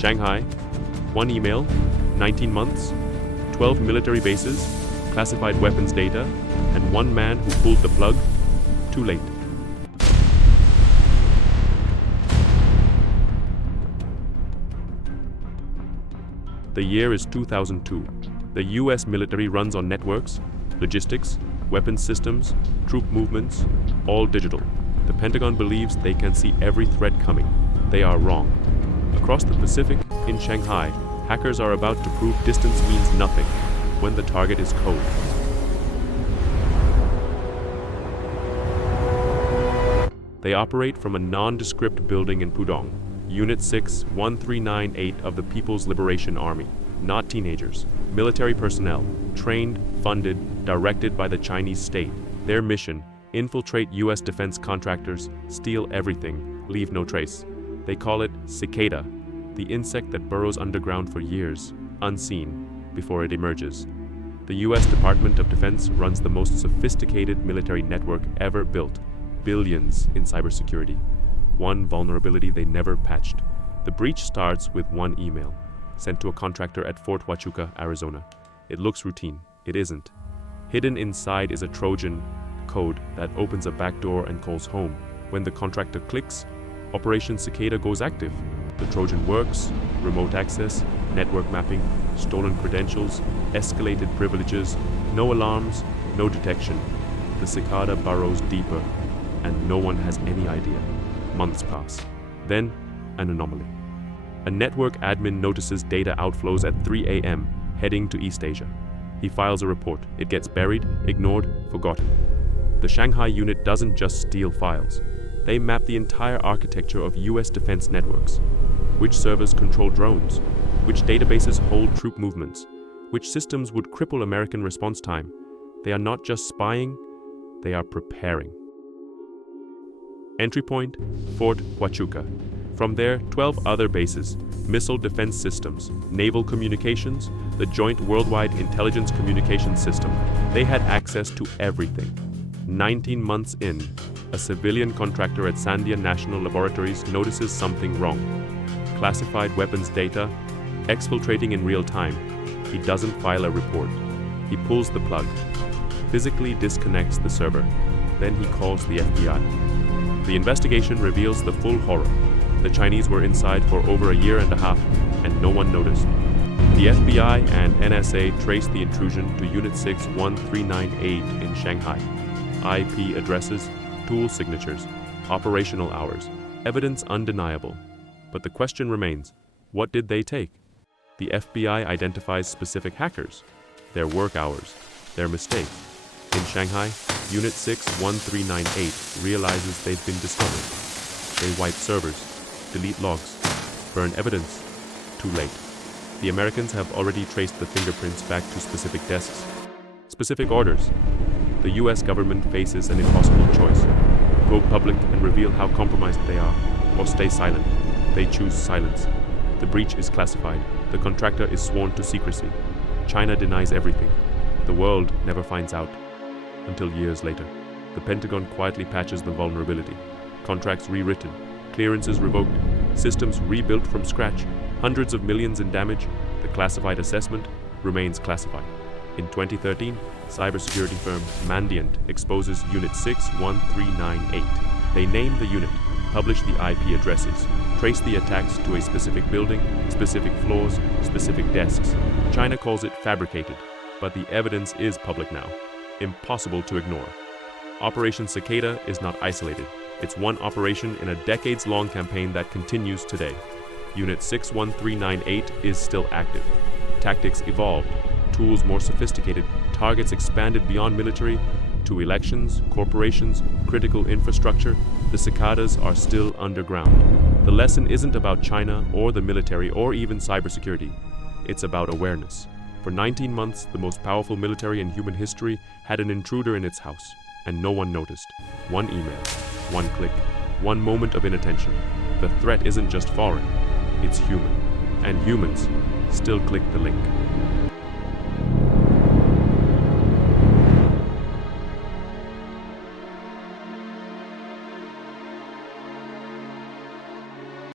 Shanghai, 1 email, 19 months, 12 military bases, classified weapons data, and 1 man who pulled the plug. Too late. The year is 2002. The US military runs on networks, logistics, weapons systems, troop movements, all digital. The Pentagon believes they can see every threat coming. They are wrong. Across the Pacific, in Shanghai, hackers are about to prove distance means nothing when the target is code. They operate from a nondescript building in Pudong, Unit 6, 1398 of the People's Liberation Army. Not teenagers, military personnel, trained, funded, directed by the Chinese state. Their mission: infiltrate US defense contractors, steal everything, leave no trace. They call it Cicada, the insect that burrows underground for years, unseen, before it emerges. The US Department of Defense runs the most sophisticated military network ever built, billions in cybersecurity. One vulnerability they never patched. The breach starts with 1 email, sent to a contractor at Fort Huachuca, Arizona. It looks routine. It isn't. Hidden inside is a Trojan code that opens a back door and calls home. When the contractor clicks, Operation Cicada goes active. The Trojan works: remote access, network mapping, stolen credentials, escalated privileges, no alarms, no detection. The Cicada burrows deeper, and no one has any idea. Months pass. Then, an anomaly. A network admin notices data outflows at 3 a.m., heading to East Asia. He files a report. It gets buried, ignored, forgotten. The Shanghai unit doesn't just steal files. They map the entire architecture of US defense networks. Which servers control drones? Which databases hold troop movements? Which systems would cripple American response time? They are not just spying, they are preparing. Entry point: Fort Huachuca. From there, 12 other bases, missile defense systems, naval communications, the Joint Worldwide Intelligence Communications System. They had access to everything. 19 months in, a civilian contractor at Sandia National Laboratories notices something wrong. Classified weapons data, exfiltrating in real time. He doesn't file a report. He pulls the plug, physically disconnects the server. Then he calls the FBI. The investigation reveals the full horror. The Chinese were inside for over a year and a half, and no one noticed. The FBI and NSA traced the intrusion to Unit 6 1398 in Shanghai. IP addresses, tool signatures, operational hours, evidence undeniable. But the question remains, what did they take? The FBI identifies specific hackers, their work hours, their mistakes. In Shanghai, Unit 6 1398 realizes they've been discovered. They wipe servers, delete logs, burn evidence. Too late. The Americans have already traced the fingerprints back to specific desks, specific orders. The US government faces an impossible choice: go public and reveal how compromised they are, or stay silent. They choose silence. The breach is classified. The contractor is sworn to secrecy. China denies everything. The world never finds out. Until years later, the Pentagon quietly patches the vulnerability. Contracts rewritten, clearances revoked, systems rebuilt from scratch, hundreds of millions in damage. The classified assessment remains classified. In 2013, cybersecurity firm Mandiant exposes Unit 6 1398. They name the unit, publish the IP addresses, trace the attacks to a specific building, specific floors, specific desks. China calls it fabricated, but the evidence is public now. Impossible to ignore. Operation Cicada is not isolated. It's one operation in a decades-long campaign that continues today. Unit 61398 is still active. Tactics evolved, tools more sophisticated, targets expanded beyond military to elections, corporations, critical infrastructure. The cicadas are still underground. The lesson isn't about China or the military or even cybersecurity. It's about awareness. For 19 months, the most powerful military in human history had an intruder in its house, and no one noticed. One email, one click, one moment of inattention. The threat isn't just foreign, it's human. And humans still click the link.